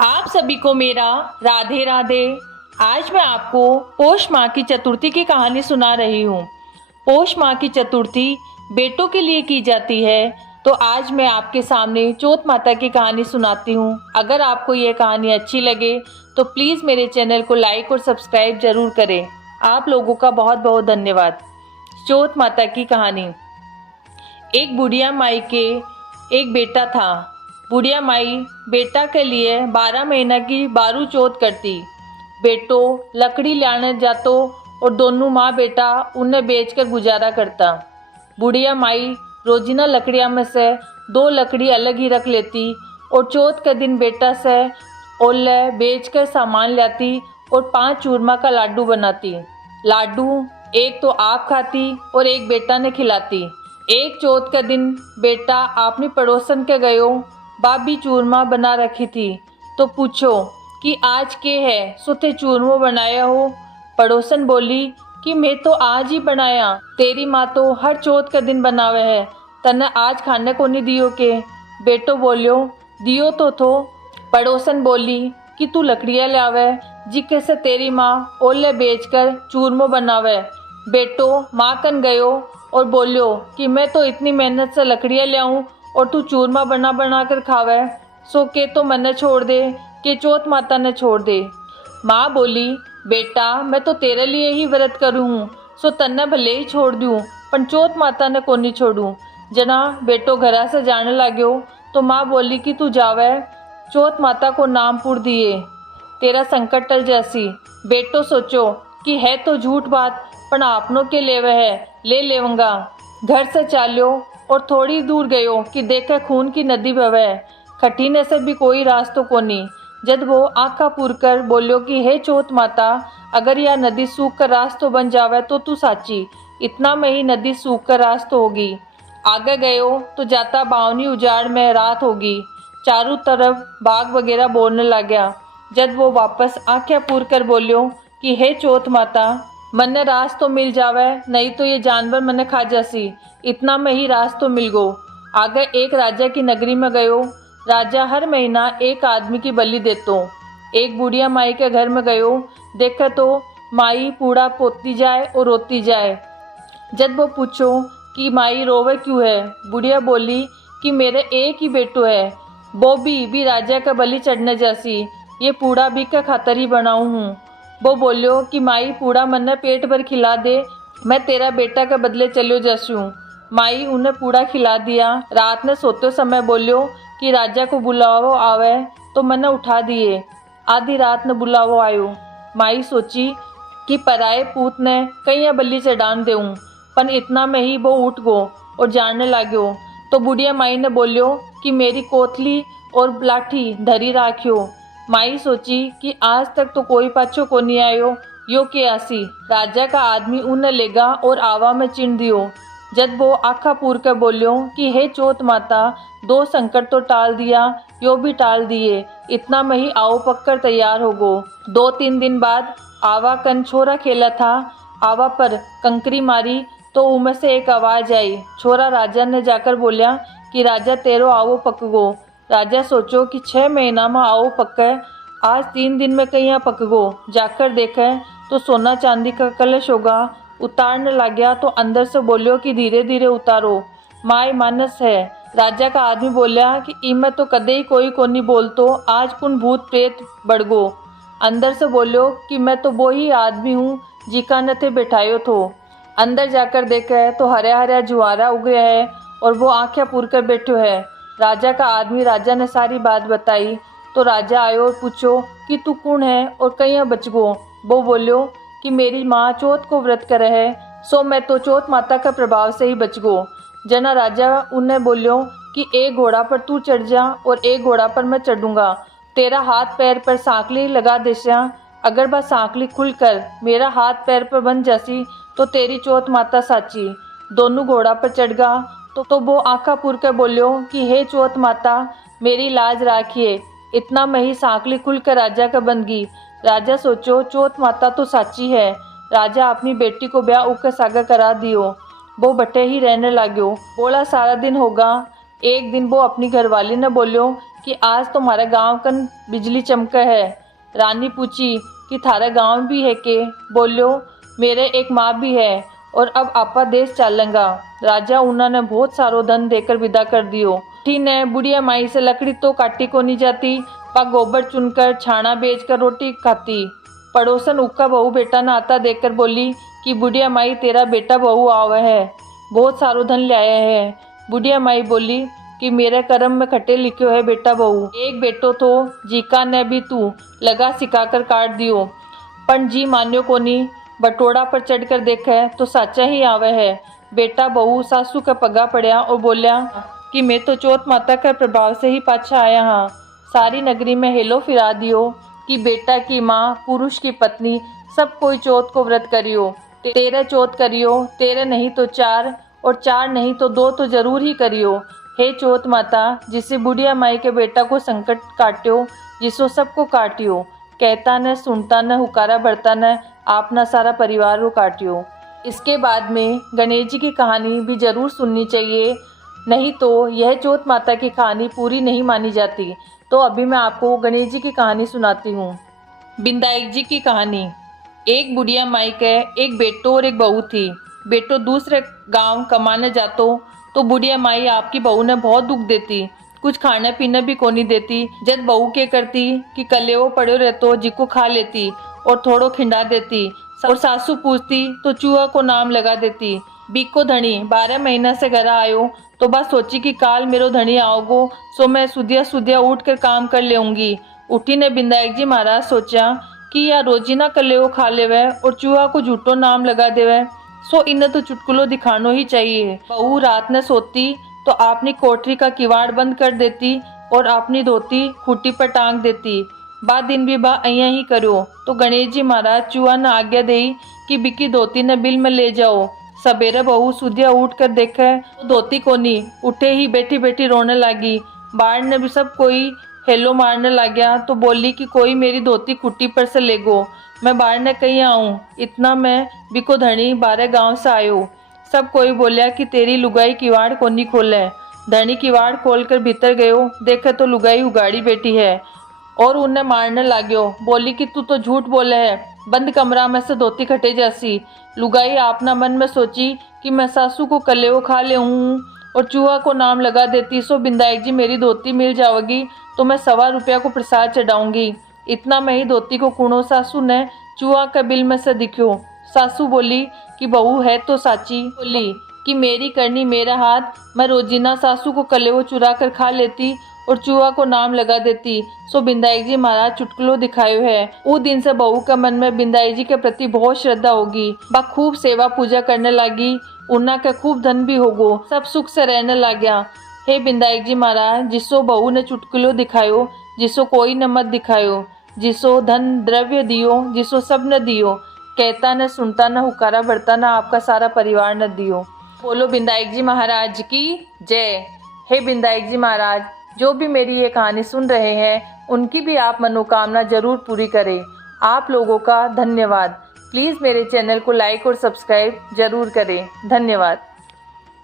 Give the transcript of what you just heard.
आप सभी को मेरा राधे राधे। आज मैं आपको पौष माह की चतुर्थी की कहानी सुना रही हूँ। पौष माह की चतुर्थी बेटों के लिए की जाती है, तो आज मैं आपके सामने चौथ माता की कहानी सुनाती हूँ। अगर आपको ये कहानी अच्छी लगे तो प्लीज़ मेरे चैनल को लाइक और सब्सक्राइब जरूर करें। आप लोगों का बहुत बहुत धन्यवाद। चौथ माता की कहानी। एक बुढ़िया माई के एक बेटा था। बुढ़िया माई बेटा के लिए 12 महीना की बारू चौथ करती। बेटो लकड़ी लाने जातो और दोनों माँ बेटा उन्हें बेचकर गुजारा करता। बुढ़िया माई रोजीना लकड़ियाँ में से 2 लकड़ी अलग ही रख लेती और चौथ के दिन बेटा से ओल्ले बेचकर सामान लाती और 5 चूरमा का लाडू बनाती। लाडू एक तो आप खाती और एक बेटा ने खिलाती। एक चौथ के दिन बेटा अपनी पड़ोसन के गयो बाबी चूरमा बना रखी थी, तो पूछो कि आज के है सुथे चूरमो बनाया हो। पड़ोसन बोली कि मैं तो आज ही बनाया, तेरी माँ तो हर चौथ के दिन बनावे है, तने आज खाने को नहीं दियो के। बेटो बोलियो दियो तो थो। पड़ोसन बोली कि तू लकड़ियाँ लावे जिके से तेरी माँ ओले बेचकर चूरमो बनावे। बेटो माँ कन गयो और बोलियो कि मैं तो इतनी मेहनत से लकड़ियाँ लाऊं और तू चूरमा बना बना कर खावे, सो के तो मन्ने छोड़ दे कि चौथ माता ने छोड़ दे। माँ बोली बेटा मैं तो तेरे लिए ही व्रत करूँ हूँ, सो तन्ने भले ही छोड़ दूँ पर चौथ माता ने को नहीं छोड़ूँ। जना बेटो घरा से जाने लाग्यो तो माँ बोली कि तू जावे चौथ माता को नाम पुर दिए तेरा संकट टल जैसी। बेटो सोचो कि है तो झूठ बात, पर आपनों के लेवे है ले लेवंगा। घर से चाल्यो और थोड़ी दूर गयो कि देखे खून की नदी बहे, खटीने से भी कोई रास्तो कोनी। जब वो आँखा पूर कर बोलियो कि हे चौथ माता, अगर यह नदी सूख कर रास्तो बन जावे तो तू साची। इतना में ही नदी सूख कर रास्तो होगी। आगे गयो तो जाता बावनी उजाड़ में रात होगी। चारों तरफ बाग वगैरह बोलने लग गया। जब वो वापस आँखें पूर कर बोलियो कि हे चौथ माता, मन्ने रास तो मिल जावे, नहीं तो ये जानवर मन्ने खा जासी। इतना में ही रास तो मिल गो। आगे एक राजा की नगरी में गयो। राजा हर महीना एक आदमी की बलि देतो। एक बुढ़िया माई के घर में गयो। देखा तो माई पूड़ा पोती जाए और रोती जाए। जब वो पूछो कि माई रोवे क्यों है, बुढ़िया बोली कि मेरे एक ही बेटो है, वो भी राजा का बलि चढ़ने जैसी, ये पूड़ा भी का खातर ही बनाऊँ हूँ। वो बोलियो कि माई पूड़ा मन्ने पेट भर खिला दे, मैं तेरा बेटा का बदले चलो जसूँ। माई उन्हें पूड़ा खिला दिया। रात ने सोते समय बोलियो कि राजा को बुलावो आवे, तो मन्ने उठा दिए। आधी रात ने बुलावो आयो। माई सोची कि पराए पूत ने कहीं बल्ली चढ़ान देऊँ, पर इतना में ही वो उठ गो और जानने लाग्यो। तो बुढ़िया माई ने बोलियो कि मेरी कोथली और लाठी धरी राखियो। माई सोची कि आज तक तो कोई पाछो को नहीं आयो, यो के आसी। राजा का आदमी उन्हें लेगा और आवा में चिन दियो। जब वो आखा पूर कर बोलियो कि हे चौथ माता, 2 संकट तो टाल दिया, यो भी टाल दिए। इतना में ही आओ पककर तैयार हो गो। 2-3 दिन बाद आवा कन छोरा खेला था। आवा पर कंकरी मारी तो उनमें से एक आवाज आई। छोरा राजा ने जाकर बोलिया कि राजा तेरो आवो पक गो। राजा सोचो कि 6 महीना में आओ पक्के, आज 3 दिन में कहीं पक गो। जाकर देखे तो सोना चांदी का कलश होगा। उतारने लग गया तो अंदर से बोलियो कि धीरे धीरे उतारो, माय मानस है। राजा का आदमी बोलिया कि इमे तो कदे ही कोई कोनी बोलतो, आज कुन भूत प्रेत बढ़गो। अंदर से बोलियो कि मैं तो वो ही आदमी हूँ जिका न थे बैठायो थो। अंदर जाकर देखे तो हरा हरा जुआरा उग गया है और वो आँखें पूर कर बैठो है। राजा का आदमी राजा ने सारी बात बताई तो राजा आयो और पूछो कि तू कौन है और कहीं बच गो। वो बोलियो कि मेरी माँ चौथ को व्रत करे है, सो मैं तो चौथ माता का प्रभाव से ही बच गो। जना राजा उन्हें बोलियो कि एक घोड़ा पर तू चढ़ जा और एक घोड़ा पर मैं चढ़ूंगा। तेरा हाथ पैर पर सांकली लगा देसा, अगर बस सांकली खुलकर मेरा हाथ पैर पर बन जासी तो तेरी चौथ माता साची। दोनों घोड़ा पर चढ़ गा तो वो आँखा पूर कर बोलियो कि हे चौथ माता, मेरी लाज राखिए। इतना में ही सांकली खुलकर राजा का बन गई। राजा सोचो चौथ माता तो साची है। राजा अपनी बेटी को ब्याह उकर सागा करा दियो। वो बटे ही रहने लाग्यो। बोला सारा दिन होगा। एक दिन वो अपनी घरवाली ने बोलियो कि आज तुम्हारा गांव कन बिजली चमका है। रानी पूछी कि थारा गांव भी है के? बोलियो मेरे एक माँ भी है और अब आपा देश चलेंगा। राजा उन्होंने बहुत सारो धन देकर विदा कर दियो। ठीक ने बुढ़िया माई से लकड़ी तो काटी को नहीं जाती, पा गोबर चुनकर छाना बेचकर रोटी खाती। पड़ोसन उक्का बहू बेटा न आता देखकर बोली कि बुढ़िया माई तेरा बेटा बहू आवा है, बहुत सारो धन ले आया है। बुढ़िया माई बोली कि मेरे कर्म में खट्टे लिखो है बेटा बहू, एक बेटो तो जीका ने भी तू लगा सिखाकर काट दियो, पण जी मान्यो कोनी। बटोड़ा पर चढ़कर देखा तो साचा ही आवे है। बेटा बहू सासू का पगा पड़या और बोलिया कि मैं तो चौथ माता का प्रभाव से ही पाछा आया हाँ। सारी नगरी में हेलो फिरा दियो कि बेटा की माँ, पुरुष की पत्नी, सब कोई चौथ को व्रत करियो। तेरे चौथ करियो, तेरे नहीं तो 4 और 4 नहीं तो 2 तो जरूर ही करियो। हे चौथ माता, जिसे बुढ़िया माई के बेटा को संकट काट्यो, जिसो सबको काटियो, कहता न सुनता न हुकारा भरता न आपना सारा परिवार को काटियो। इसके बाद में गणेश जी की कहानी भी जरूर सुननी चाहिए, नहीं तो यह चौथ माता की कहानी पूरी नहीं मानी जाती। तो अभी मैं आपको गणेश जी की कहानी सुनाती हूँ। बिंदाई जी की कहानी। एक बुढ़िया माई के एक बेटो और एक बहू थी। बेटो दूसरे गांव कमाने जातो तो बुढ़िया माई आपकी बहू ने बहुत दुख देती, कुछ खाना पीना भी कोनी देती। जब बहू के करती कि कलेवो पड़ो रहतो जिको खा लेती और थोड़ो खिंडा देती, और सासू पूछती तो चूहा को नाम लगा देती। बीको धनी 12 महीना से घर आयो तो बस सोची कि काल मेरो धनी आओगो, सो मैं सुदिया सुदिया उठ कर काम कर लेऊंगी। उठी ने बिंदायक जी महाराज सोचा कि या रोजीना कलेवो खा लेवे और चूहा को झूठो नाम लगा देवे, सो इन्हें तो चुटकुलो दिखानो ही चाहिए। बहू रात ने सोती तो अपनी कोठरी का किवाड़ बंद कर देती और अपनी धोती खूटी पर टांग देती। बा दिन भी बा अइया ही करो तो गणेश जी महाराज चूहा ने आज्ञा दी कि बिकी धोती ने बिल में ले जाओ। सबेरे बहू सुदिया उठ कर देखे तो धोती कोनी, उठे ही बैठी बैठी रोने लगी। बाढ़ ने भी सब कोई हेलो मारने लग गया तो बोली कि कोई मेरी धोती खुट्टी पर से ले गो, मैं बाहर न कहीं आऊँ। इतना मैं बिको धनी 12 गांव से आयो। सब कोई बोलिया कि तेरी लुगाई किवाड़ कोनी खोले। धनी किवाड़ खोलकर भीतर गयो, देखे तो लुगाई उगाड़ी बैठी है और उन्हें मारने लाग्यो। बोली कि तू तो झूठ बोले है, बंद कमरा में से धोती खटे जैसी। लुगाई आपना मन में सोची कि मैं सासू को कलेवो खा ले हूँ और चूहा को नाम लगा देती, सो बिंदायक जी मेरी धोती मिल जाओगी तो मैं 1.25 रुपया को प्रसाद चढ़ाऊंगी। इतना में ही धोती को कुणो सासू ने चूहा का बिल में से दिखो। सासू बोली कि बहू है तो साची। बोली कि मेरी करनी मेरा हाथ, मैं रोजीना सासू को कलेवो चुरा कर खा लेती और चूहा को नाम लगा देती, सो बिंदाई जी महाराज चुटकुलो दिखायो है। उस दिन से बहू का मन में बिंदाई जी के प्रति बहुत श्रद्धा होगी। बा खूब सेवा पूजा करने लगी, उन्ना का खूब धन भी होगो, सब सुख से रहने लग गया। हे बिंदाई जी महाराज, जिसो बहू ने चुटकुलो दिखायो, जिसो कोई न मत दिखायो, जिसो धन द्रव्य दियो, जिसो सब न दियो, कहता न सुनता न हुकारा भरता न आपका सारा परिवार न दियो। बोलो बिंदाई जी महाराज की जय। हे बिंदाई जी महाराज, जो भी मेरी ये कहानी सुन रहे हैं उनकी भी आप मनोकामना जरूर पूरी करें। आप लोगों का धन्यवाद। प्लीज़ मेरे चैनल को लाइक और सब्सक्राइब जरूर करें। धन्यवाद।